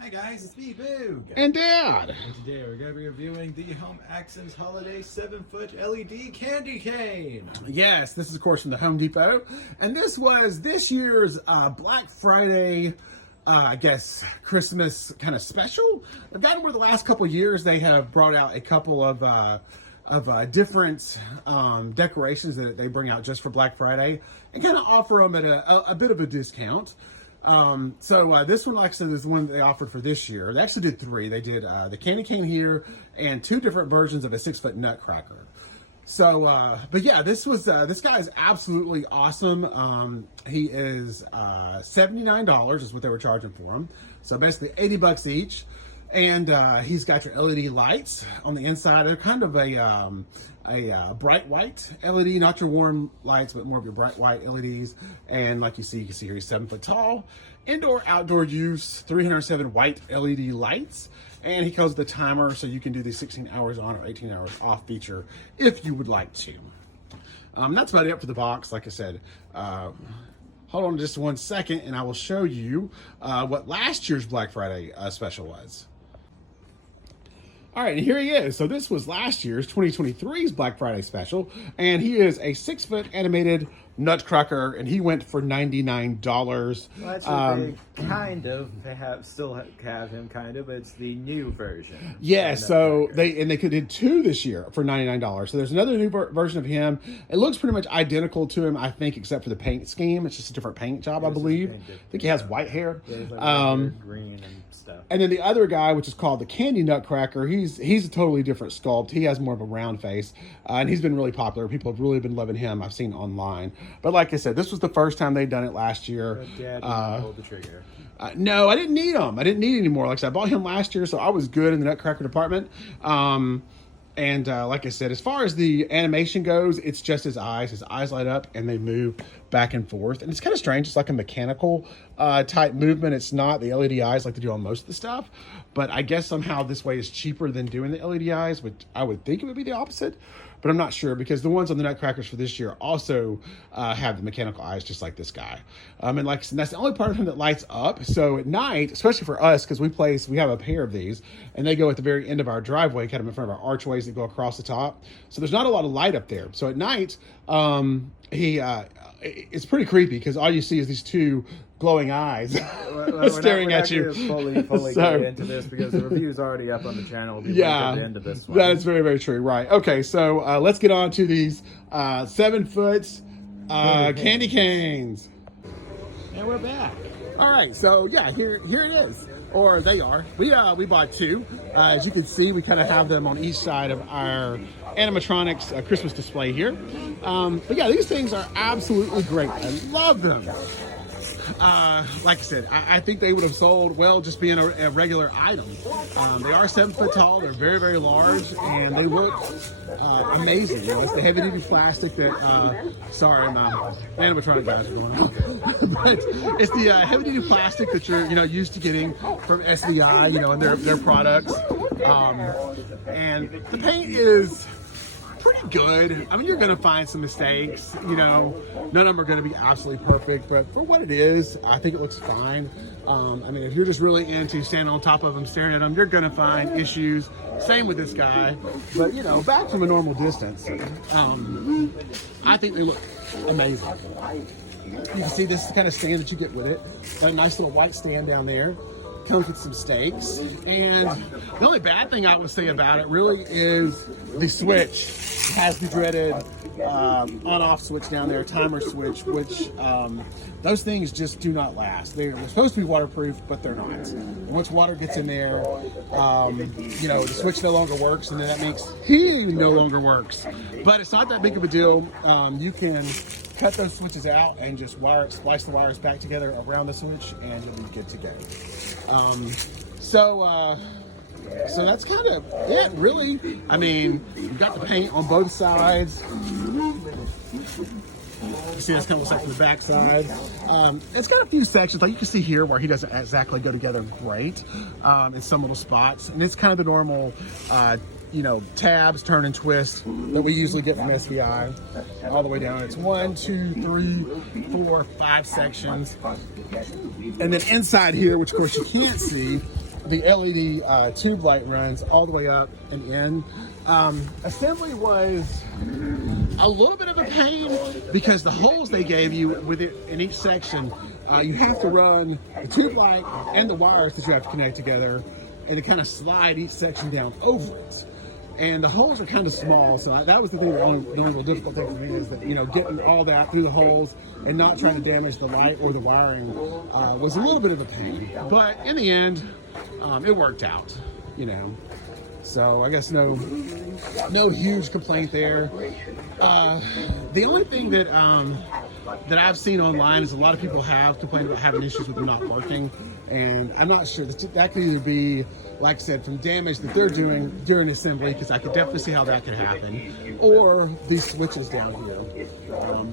Hi guys, it's me, Boog. And Dad. And today we're going to be reviewing the Home Accents Holiday 7-foot LED candy cane. Yes, this is of course from the Home Depot. And this was this year's Black Friday, I guess, Christmas kind of special. I've gotten where the last couple years they have brought out a couple of different decorations that they bring out just for Black Friday and kind of offer them at a bit of a discount. So this one, like I said, is the one that they offered for this year. They actually did three. They did the candy cane here and two different versions of a 6-foot nutcracker. So, but yeah, this guy is absolutely awesome. He is $79 is what they were charging for him. So basically $80 each. And he's got your LED lights on the inside. They're kind of a bright white LED, not your warm lights, but more of your bright white LEDs. And like you can see here, he's 7 foot tall. Indoor, outdoor use, 307 white LED lights. And he comes with a timer, so you can do the 16 hours on or 18 hours off feature if you would like to. That's about it for the box, like I said. Hold on just 1 second, and I will show you what last year's Black Friday special was. All right, and here he is. So this was last year's 2023's Black Friday special, and he is a 6-foot animated nutcracker, and he went for $99. Well, actually, they kind of still have him kind of, but it's the new version. Yeah, so they did two this year for $99. So there's another new version of him. It looks pretty much identical to him, I think, except for the paint scheme. It's just a different paint job, I believe. I think he has white hair. Yeah, he's like green and stuff. And then the other guy, which is called the Candy Nutcracker, he's a totally different sculpt. He has more of a round face, and he's been really popular. People have really been loving him. I've seen online. But like I said, this was the first time they'd done it last year. Dad didn't pull the trigger. No, I didn't need him. I didn't need any more. Like I said, I bought him last year, so I was good in the Nutcracker department. And like I said, as far as the animation goes, it's just his eyes. His eyes light up and they move back and forth. And it's kind of strange. It's like a mechanical type movement. It's not the LED eyes like they do on most of the stuff. But I guess somehow this way is cheaper than doing the LED eyes, which I would think it would be the opposite. But I'm not sure because the ones on the Nutcrackers for this year also have the mechanical eyes just like this guy. And like I said, that's the only part of him that lights up. So at night, especially for us, because we have a pair of these, and they go at the very end of our driveway, kind of in front of our archways that go across the top. So there's not a lot of light up there. So at night, it's pretty creepy because all you see is these two glowing eyes staring at you. Fully get into this because the review is already up on the channel. We'll be linked at the end of this one. That is very, very true. Right. Okay, so let's get on to these 7-foot candy canes. And we're back. All right, so yeah, here it is. Or they are. We bought two. As you can see, we kind of have them on each side of our animatronics Christmas display here. But yeah, these things are absolutely great. I love them. Like I said, I think they would have sold well just being a regular item. They are 7 foot tall. They're very, very large, and they look amazing. You know, it's the heavy-duty plastic that. Sorry, my animatronic guys are going on. But it's the heavy-duty plastic that you're used to getting from SDI, and their products. And the paint is pretty good. I mean, you're going to find some mistakes, none of them are going to be absolutely perfect, but for what it is, I think it looks fine. I mean, if you're just really into standing on top of them, staring at them, you're going to find issues. Same with this guy, but back from a normal distance, I think they look amazing. You can see this is the kind of stand that you get with it. Got a nice little white stand down there. Comes with some stakes, and the only bad thing I would say about it really is the switch. It has the dreaded on-off switch down there, timer switch, which those things just do not last. They're supposed to be waterproof, but they're not. And once water gets in there, the switch no longer works, and then that makes he no longer works. But it's not that big of a deal. You can cut those switches out and just splice the wires back together around the switch, and you'll be good to go. So that's kind of it, really. I mean, you've got the paint on both sides. You see, that's kind of looks like from the back side. It's got a few sections, like you can see here, where he doesn't exactly go together great in some little spots. And it's kind of the normal, tabs, turn and twist that we usually get from SVI all the way down. It's 1, 2, 3, 4, 5 sections. And then inside here, which of course you can't see, the LED tube light runs all the way up and in. Assembly was a little bit of a pain because the holes they gave you with it in each section, you have to run the tube light and the wires that you have to connect together, and to kind of slide each section down over it. And the holes are kind of small, so that was the thing. The only real difficult thing for me is that, you know, getting all that through the holes and not trying to damage the light or the wiring was a little bit of a pain. But in the end, it worked out, you know. So I guess no huge complaint there. The only thing that that I've seen online is a lot of people have complained about having issues with them not working, and I'm not sure that could either be, like I said, from damage that they're doing during assembly, because I could definitely see how that could happen, or these switches down here.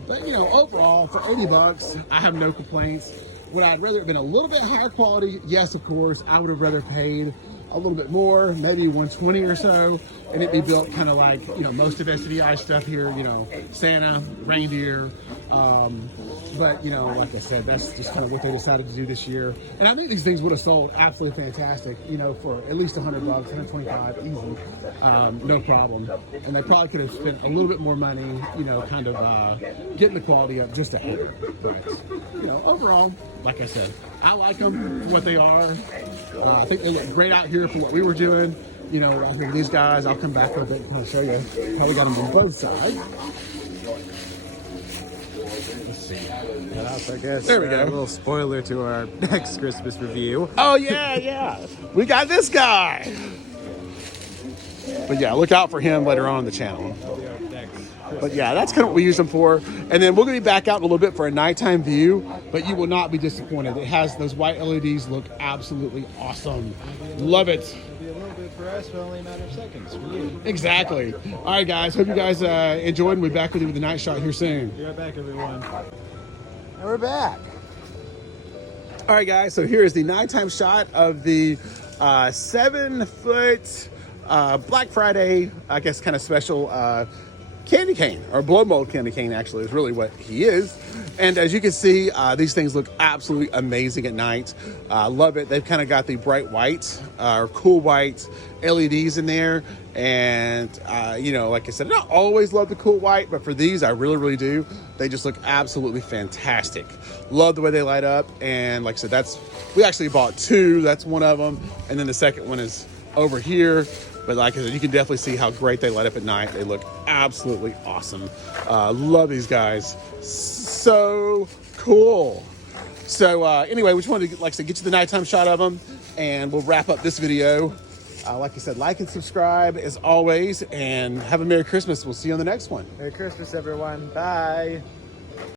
But you know, overall, for 80 bucks, I have no complaints. Would I rather have been a little bit higher quality? Yes, of course. I would have rather paid a little bit more, maybe 120 or so, and it'd be built kind of like, you know, most of SDI stuff here, you know, Santa, reindeer. But, you know, like I said, that's just kind of what they decided to do this year. And I think these things would have sold absolutely fantastic, you know, for at least 100 bucks, 125, easy, no problem. And they probably could have spent a little bit more money, you know, kind of getting the quality up just a hair. But, you know, overall, like I said, I like them for what they are. I think they look great out here for what we were doing. You know, I think these guys, I'll come back a little bit and kind of show you how we got them on both sides. Let's see. I guess There we go. A little spoiler to our next Christmas review. Oh, yeah. We got this guy. But yeah, look out for him later on in the channel. But yeah, that's kind of what we use them for. And then we're going to be back out in a little bit for a nighttime view, but you will not be disappointed. It has those white LEDs, look absolutely awesome. Love it. It'll be a little bit for us, but only a matter of seconds for you. Exactly. All right, guys. Hope you guys enjoyed, and we'll be back with you with the night shot here soon. Be right back, everyone. And we're back. All right, guys. So here is the nighttime shot of the 7-foot Black Friday, I guess, kind of special candy cane, or blow mold candy cane, actually, is really what he is. And as you can see, these things look absolutely amazing at night. Love it. They've kind of got the bright white or cool white LEDs in there. And, you know, like I said, I don't always love the cool white, but for these, I really, really do. They just look absolutely fantastic. Love the way they light up. And like I said, we actually bought two. That's one of them. And then the second one is over here. But like I said, you can definitely see how great they light up at night. They look absolutely awesome. Love these guys. So cool. So anyway, we just wanted to, like I said, get you the nighttime shot of them, and we'll wrap up this video. Like I said, like and subscribe as always, and have a Merry Christmas. We'll see you on the next one. Merry Christmas, everyone. Bye.